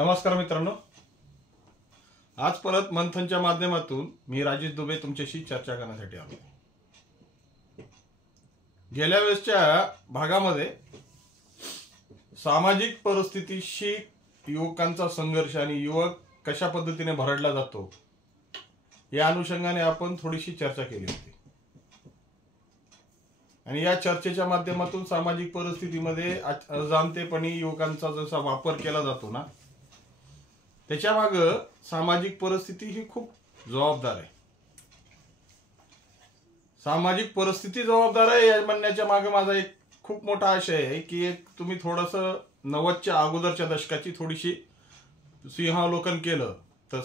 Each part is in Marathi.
नमस्कार मित्रांनो, आज परत मंथनच्या माध्यमातून मी राजेश दुबे तुमच्याशी चर्चा करण्यासाठी आलो। गेल्या वेळेसच्या भागामध्ये सामाजिक परिस्थितीशी युवकांचा संघर्ष आणि युवक कशा पद्धतीने भरडला जातो या अनुषंगाने आपण थोडीशी चर्चा केली होती आणि या चर्चेच्या माध्यमातून सामाजिक परिस्थितीमध्ये अजाणतेपणी युवकांचा जसा वापर केला जातो ना, त्याच्या मागे सामाजिक परिस्थिती ही खूप जबाबदार आहे। सामाजिक परिस्थिती जबाबदार आहे या म्हणण्याच्या मागे माझा एक खूप मोठा आशय आहे की एक तुम्ही थोडंसं 90च्या अगोदरच्या दशकाची थोडीशी सिंहावलोकन केलं तर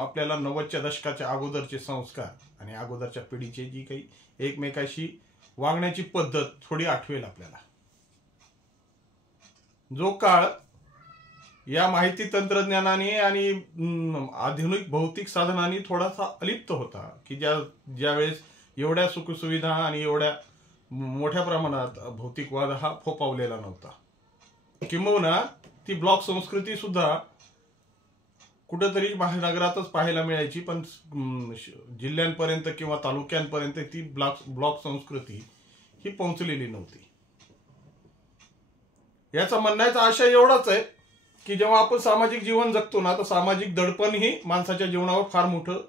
आपल्याला 90च्या दशकाच्या अगोदरचे संस्कार आणि अगोदरच्या पिढीचे जी काही एकमेकाशी वागण्याची पद्धत थोडी आठवेल आपल्याला। जो काळ या माहिती तंत्रज्ञानाने आणि आधुनिक भौतिक साधनांनी थोडासा अलिप्त होता की ज्यावेळेस एवढ्या सुखसुविधा आणि एवढ्या मोठ्या प्रमाणात भौतिकवाद हा फोफावलेला नव्हता। किंबहुना ती ब्लॉक संस्कृती सुद्धा कुठेतरी महानगरातच पाहायला मिळायची, पण जिल्ह्यांपर्यंत किंवा तालुक्यांपर्यंत ती ब्लॉक संस्कृती ही पोहोचलेली नव्हती। याचा म्हणण्याचा आशय एवढाच आहे की जेव्हा आपण सामाजिक जीवन जगतो ना, तर सामाजिक दडपण ही माणसाच्या जीवनावर फार मोठं,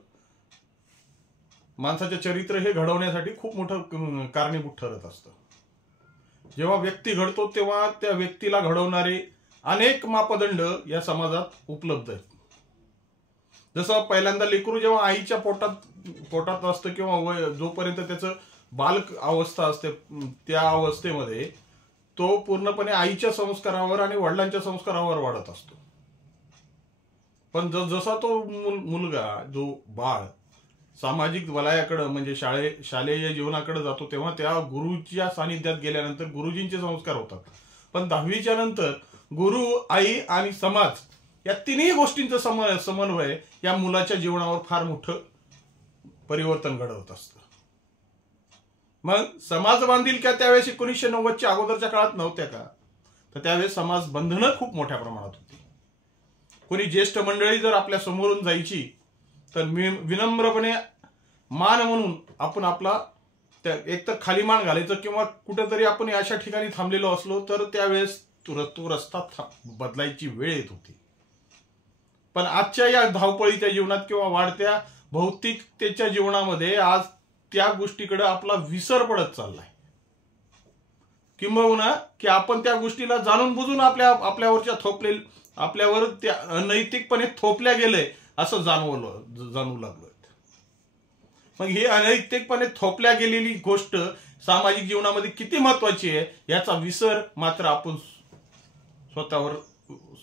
माणसाचे चरित्र हे घडवण्यासाठी खूप मोठं कारणीभूत ठरत असतं। जेव्हा व्यक्ती घडतो तेव्हा त्या व्यक्तीला घडवणारे अनेक मापदंड या समाजात उपलब्ध आहेत। जसं पहिल्यांदा लेकरू जेव्हा आईच्या पोटात असतं किंवा जोपर्यंत त्याचं बालक अवस्था असते त्या अवस्थेमध्ये तो पूर्णपणे आईच्या संस्कारावर आणि वडिलांच्या संस्कारावर वाढत असतो। पण जसा तो मुलगा जो बाळ सामाजिक वलयाकडे म्हणजे शालेय जीवनाकडे जातो तेव्हा त्या गुरुच्या सानिध्यात गेल्यानंतर गुरुजींचे संस्कार होतात। पण 10वीच्या नंतर गुरु, आई आणि समाज या तिन्ही गोष्टींचं समन्वय या मुलाच्या जीवनावर फार मोठं परिवर्तन घडवत असतं। मग समाज बांधिलक्या त्यावेळेस 1990च्या अगोदरच्या काळात नव्हत्या का? तर त्यावेळेस समाज बंधनं खूप मोठ्या प्रमाणात होती। कोणी ज्येष्ठ मंडळी जर आपल्या समोरून जायची तर विनम्रपणे मान म्हणून आपण आपला एक तर खाली मान घालायचं किंवा कुठेतरी आपण अशा ठिकाणी थांबलेलो असलो तर त्यावेळेस तो रस्ता बदलायची वेळ येत होती। पण आजच्या या धावपळीच्या जीवनात किंवा वाढत्या भौतिकतेच्या जीवनामध्ये आज त्या गोष्टीकडे आपला विसर पडत चाललाय। किंबहुना की आपण त्या गोष्टीला जाणून बुजून आपल्यावर त्या अनैतिकपणे थोपल्या गेले असं जाणवू लागलं। मग ही अनैतिकपणे थोपल्या गेलेली गोष्ट सामाजिक जीवनामध्ये किती महत्वाची आहे याचा विसर मात्र आपण स्वतःवर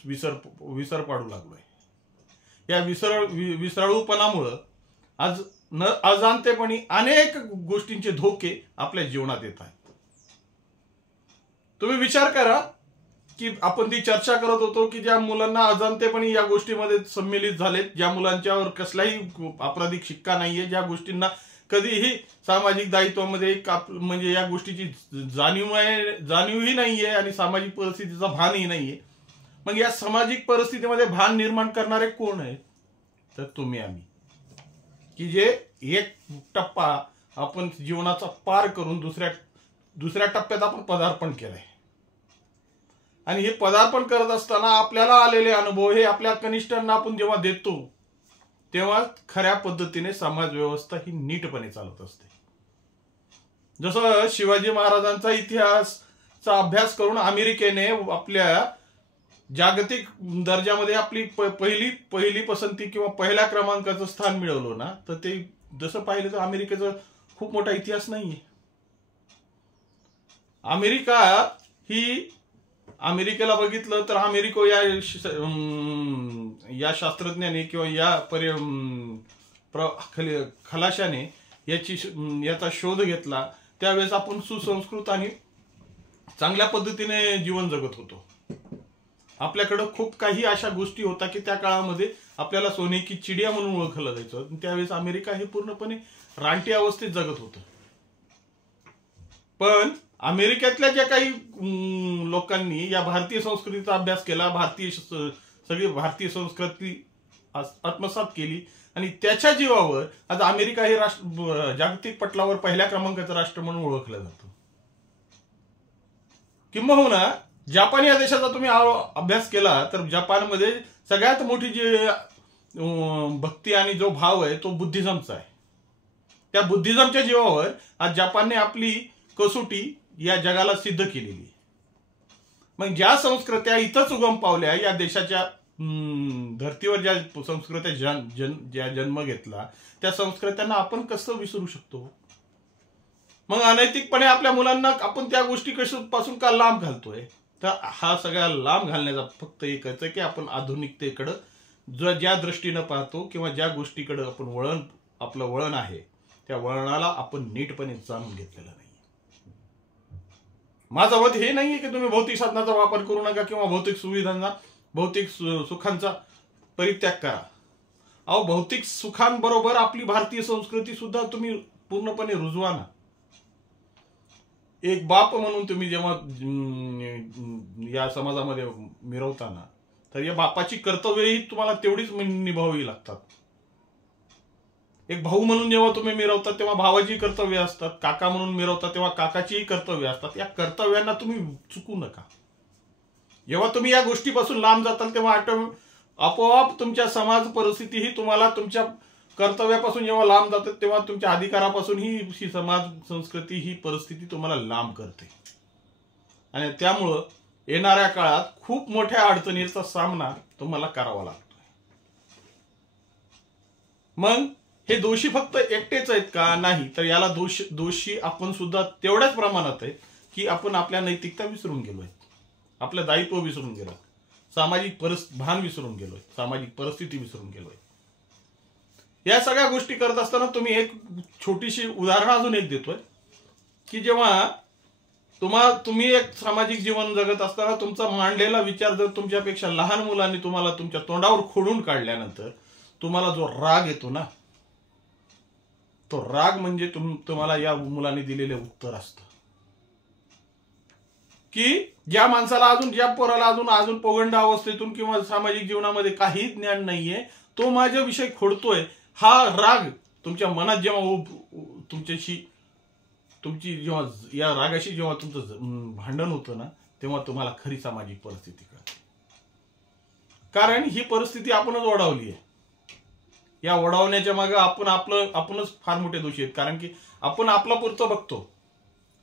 विसर पाडू लागलोय। या विसराळूपणामुळे आज अजाणतेपणी अनेक गोष्टींचे धोके आपल्या जीवनात येत आहेत। तुम्ही विचार करा की आपण ती चर्चा करत होतो की ज्या मुलांना अजाणतेपणी या गोष्टीमध्ये सम्मिलित झालेत, ज्या मुलांच्यावर कसलाही आपराधिक शिक्का नाहीये, ज्या गोष्टींना कधीही सामाजिक दायित्वामध्ये म्हणजे या गोष्टीची जाणीवही नाहीये आणि सामाजिक परिस्थितीचा भानही नाहीये। मग या सामाजिक परिस्थितीमध्ये भान निर्माण करणारे कोण आहेत? तर तुम्ही आम्ही, की जे एक टप्पा आपण जीवनाचा पार करून दुसऱ्या टप्प्यात आपण पदार्पण केलंय आणि हे पदार्पण करत असताना आपल्याला आलेले अनुभव हे आपल्या कनिष्ठांना आपण जेव्हा देतो तेव्हा खऱ्या पद्धतीने समाज व्यवस्था ही नीटपणे चालत असते। जसं शिवाजी महाराजांचा इतिहासचा अभ्यास करून अमेरिकेने आपल्या जागतिक दर्जामध्ये आपली पहिली पसंती किंवा पहिल्या क्रमांकाचं स्थान मिळवलं ना, तर ते जसं पाहिलं तर अमेरिकेचा खूप मोठा इतिहास नाहीये। अमेरिकेला बघितलं तर अमेरिको या शास्त्रज्ञाने किंवा या खलाशाने याचा शोध घेतला त्यावेळेस आपण सुसंस्कृत आणि चांगल्या पद्धतीने जीवन जगत होतो। आपल्याकडे खूप काही अशा गोष्टी होत्या की त्या काळामध्ये आपल्याला सोने की चिडिया म्हणून ओळखलं जायचं। त्यावेळेस अमेरिका हे पूर्णपणे रानटी अवस्थेत जगत होतं। पण अमेरिकेतल्या ज्या काही लोकांनी या भारतीय संस्कृतीचा अभ्यास केला, भारतीय सगळी भारतीय संस्कृती आत्मसात केली आणि त्याच्या जीवावर आज अमेरिका हे राष्ट्र जागतिक पटलावर पहिल्या क्रमांकाचं राष्ट्र म्हणून ओळखलं जातं. किंबहुना जपान या देशाचा तुम्ही अभ्यास केला तर जपानमध्ये सगळ्यात मोठी जी भक्ती आणि जो भाव आहे तो बुद्धिझमचा आहे. त्या बुद्धिझमच्या जीवावर आज जपानने आपली कसोटी या जगाला सिद्ध केलेली आहे. मग ज्या संस्कृत्या इथंच उगम पावल्या, या देशाच्या धर्तीवर ज्या संस्कृत्या ज्या जन्म घेतला त्या संस्कृत्यांना आपण कसं विसरू शकतो? मग अनैतिकपणे आपल्या मुलांना आपण त्या गोष्टी पासून का लांब घालतोय? तर हा सगळा लांब घालण्याचा फक्त एकच आहे की आपण आधुनिकतेकडं ज्या दृष्टीनं पाहतो किंवा ज्या गोष्टीकडे आपण आपलं वळण आहे त्या वळणाला आपण नीटपणे जाणून घेतलेलं नाही. माझं मत हे नाहीये की तुम्ही भौतिक साधनाचा वापर करू नका किंवा भौतिक सुविधांचा भौतिक सुखांचा परित्याग करा. अहो, भौतिक सुखांबरोबर आपली भारतीय संस्कृती सुद्धा तुम्ही पूर्णपणे रुजवा ना. एक बाप म्हणून तुम्ही जेव्हा या समाजामध्ये मिरवताना तर या बापाची कर्तव्यही तुम्हाला तेवढीच निभावावी लागतात. एक भाऊ म्हणून जेव्हा तुम्ही मिरवतात तेव्हा भावाची कर्तव्य असतात, काका म्हणून मिरवतात तेव्हा काकाचीही कर्तव्य असतात. या कर्तव्यांना तुम्ही चुकू नका. जेव्हा तुम्ही या गोष्टीपासून लांब जाताल तेव्हा आपोआप तुमच्या समाज परिस्थिती ही तुम्हाला तुमच्या कर्तव्यापासून जेव्हा लांब जातात तेव्हा तुमच्या अधिकारापासून ही समाज संस्कृती ही परिस्थिती तुम्हाला लांब करते आणि त्यामुळं येणाऱ्या काळात खूप मोठ्या अडचणीचा सामना तुम्हाला करावा लागतो. मग हे दोषी फक्त एकटेच आहेत का? नाही, तर याला दोषी आपण सुद्धा तेवढ्याच प्रमाणात आहेत की आपण आपल्या नैतिकता विसरून गेलोय, आपलं दायित्व विसरून गेलोय, सामाजिक भान विसरून गेलोय, सामाजिक परिस्थिती विसरून गेलोय. या सगळ्या गोष्टी करत असताना तुम्ही एक छोटीशी उदाहरण अजून एक देतोय की जेव्हा तुम्ही एक सामाजिक जीवन जगत असताना तुमचा मांडलेला विचार जर तुमच्यापेक्षा लहान मुलांनी तुम्हाला तुमच्या तोंडावर खोडून काढल्यानंतर तुम्हाला जो राग येतो ना, तो राग म्हणजे तुम्हाला या मुलांनी दिलेले उत्तर असतं की ज्या माणसाला ज्या पोराला अजून पौगंड अवस्थेतून किंवा सामाजिक जीवनामध्ये काही ज्ञान नाहीये तो माझ्याविषयी खोडतोय. हा राग तुमच्या मनात जेव्हा तुमची जेव्हा या रागाशी जेव्हा तुमचं भांडण होतं ना तेव्हा तुम्हाला खरी सामाजिक परिस्थिती कळते. कारण ही परिस्थिती आपणच ओढावली आहे. या ओढावण्याच्या मागे आपणच फार मोठे दोषी आहेत. कारण की आपण आपला पुरतं बघतो,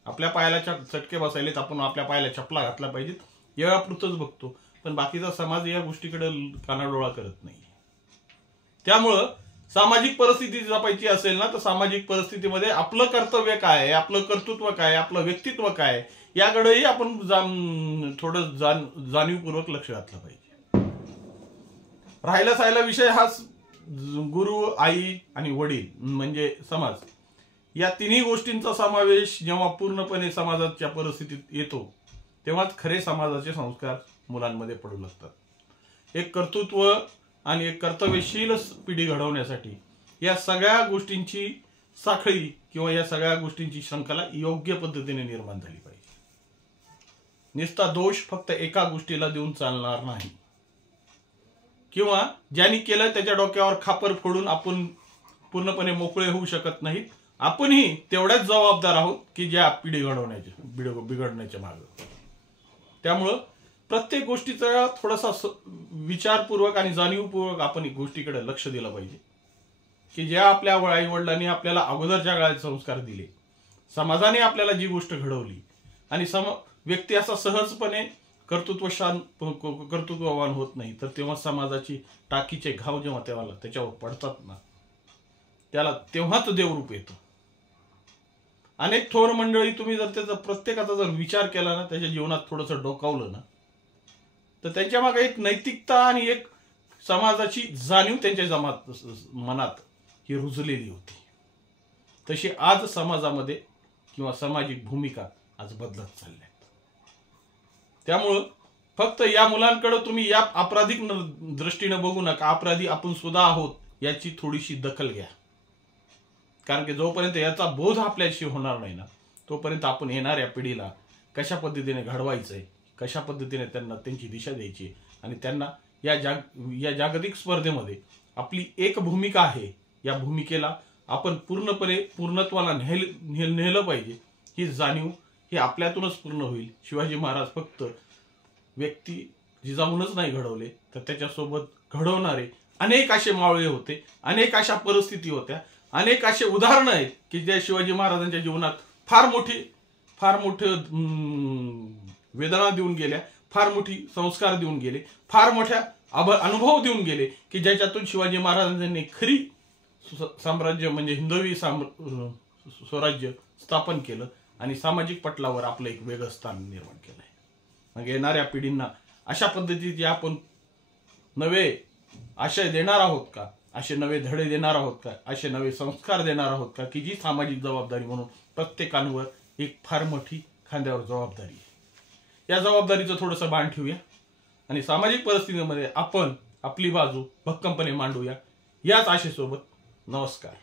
आपल्या पायाला चटके बसायलेत, आपण आपल्या पायाला चपला घातला पाहिजेत या पुरतच बघतो, पण बाकीचा समाज या गोष्टीकडे कानाडोळा करत नाही. त्यामुळं सामाजिक परिस्थिती जपायची असेल ना तर सामाजिक परिस्थितीमध्ये आपलं कर्तव्य काय आहे, आपलं कर्तृत्व काय, आपलं व्यक्तित्व काय याकडेही आपण थोडं जाणीवपूर्वक लक्ष घातलं पाहिजे. राहिला विषय हा गुरु, आई आणि वडील म्हणजे समाज या तिन्ही गोष्टींचा समावेश जेव्हा पूर्णपणे समाजाच्या परिस्थितीत येतो तेव्हाच खरे समाजाचे संस्कार मुलांमध्ये पडू लागतात. एक कर्तृत्व आणि एक कर्तव्यशील पिढी घडवण्यासाठी या सगळ्या गोष्टींची साखळी किंवा या सगळ्या गोष्टींची शृंखला योग्य पद्धतीने निर्माण झाली पाहिजे. नुसता दोष फक्त एका गोष्टीला देऊन चालणार नाही किंवा ज्यांनी केलं त्याच्या डोक्यावर खापर फोडून आपण पूर्णपणे मोकळे होऊ शकत नाहीत. आपणही तेवढ्याच जबाबदार आहोत की ज्या पिढी बिघडण्याच्या मागे. त्यामुळं प्रत्येक गोष्टीचा थोडासा विचारपूर्वक आणि जाणीवपूर्वक आपण गोष्टीकडे लक्ष दिलं पाहिजे की ज्या आपल्या आई वडिलांनी आपल्याला अगोदरच्या काळात संस्कार दिले, समाजाने आपल्याला जी गोष्ट घडवली आणि व्यक्ती असा सहजपणे कर्तृत्ववान होत नाही तर तेव्हा समाजाची टाकीचे घाव जेव्हा त्याच्यावर पडतात ना तेव्हाच देवरूप येतं. अनेक थोर मंडळी तुम्ही जर त्याचा प्रत्येकाचा जर विचार केला ना, त्याच्या जीवनात थोडंसं डोकावलं ना तर त्यांच्या मागे एक नैतिकता आणि एक समाजाची जाणीव त्यांच्या मनात ही रुजलेली होती. तशी आज समाजामध्ये किंवा सामाजिक भूमिका आज बदलत चालल्या. त्यामुळं फक्त या मुलांकडे तुम्ही या आपराधिक दृष्टीने बघू नका. अपराधी आपण सुद्धा आहोत याची थोडीशी दखल घ्या. कारण की जोपर्यंत याचा बोध आपल्याशी होणार नाही ना तोपर्यंत आपण येणाऱ्या पिढीला कशा पद्धतीने घडवायचंय, कशा पद्धतीने त्यांना त्यांची दिशा द्यायची आणि त्यांना या जागतिक स्पर्धेमध्ये आपली एक भूमिका आहे, या भूमिकेला आपण पूर्णपणे पूर्णत्वाला नेलं पाहिजे। ही जाणीव ही आपल्यातूनच पूर्ण होईल। शिवाजी महाराज फक्त व्यक्ती जिजाऊनच नाही घडवले, तर त्याच्यासोबत घडवणारे अनेक असे मावळे होते, अनेक अशा परिस्थिती होत्या, अनेक असे उदाहरणं आहेत की जे शिवाजी महाराजांच्या जीवनात फार मोठे वेदना देऊन गेल्या, फार मोठी संस्कार देऊन गेले, फार मोठ्या अनुभव देऊन गेले की ज्याच्यातून शिवाजी महाराजांनी खरी साम्राज्य म्हणजे हिंदवी स्वराज्य स्थापन केलं आणि सामाजिक पटलावर आपलं एक वेगळं स्थान निर्माण केलंय। मग येणाऱ्या पिढींना अशा पद्धतीचे आपण नवे आशय देणार आहोत का, असे नवे धडे देणार आहोत का, असे नवे संस्कार देणार आहोत का की जी सामाजिक जबाबदारी म्हणून प्रत्येकावर एक फार मोठी खांद्यावर जबाबदारी आहे। या जबाबदारीचं थोडंसं भान ठेवूया आणि सामाजिक परिस्थितीमध्ये आपण आपली बाजू भक्कमपणे मांडूया। याच आशेसोबत नमस्कार।